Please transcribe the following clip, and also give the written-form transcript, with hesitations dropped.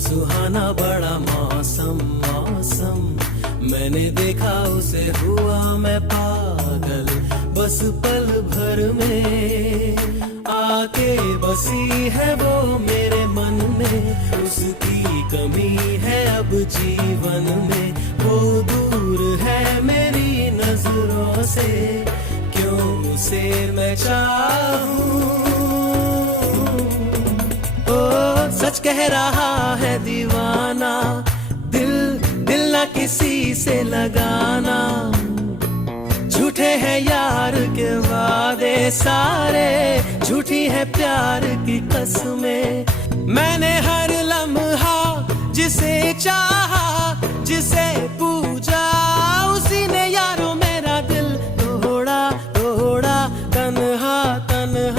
सुहाना बड़ा मौसम मौसम, मैंने देखा उसे हुआ मैं पागल, बस पल भर में आके बसी है वो मेरे मन में। उसकी कमी है अब जीवन में, वो दूर है मेरी नजरों से, क्यों उसे मैं चाहूं। सच कह रहा है दीवाना, दिल ना किसी से लगाना, झूठे हैं यार के वादे सारे, झूठी है प्यार की कसमें। मैंने हर लम्हा जिसे चाहा, जिसे पूजा, उसी ने यारों मेरा दिल तोड़ा तोड़ा, तन्हा तन्हा।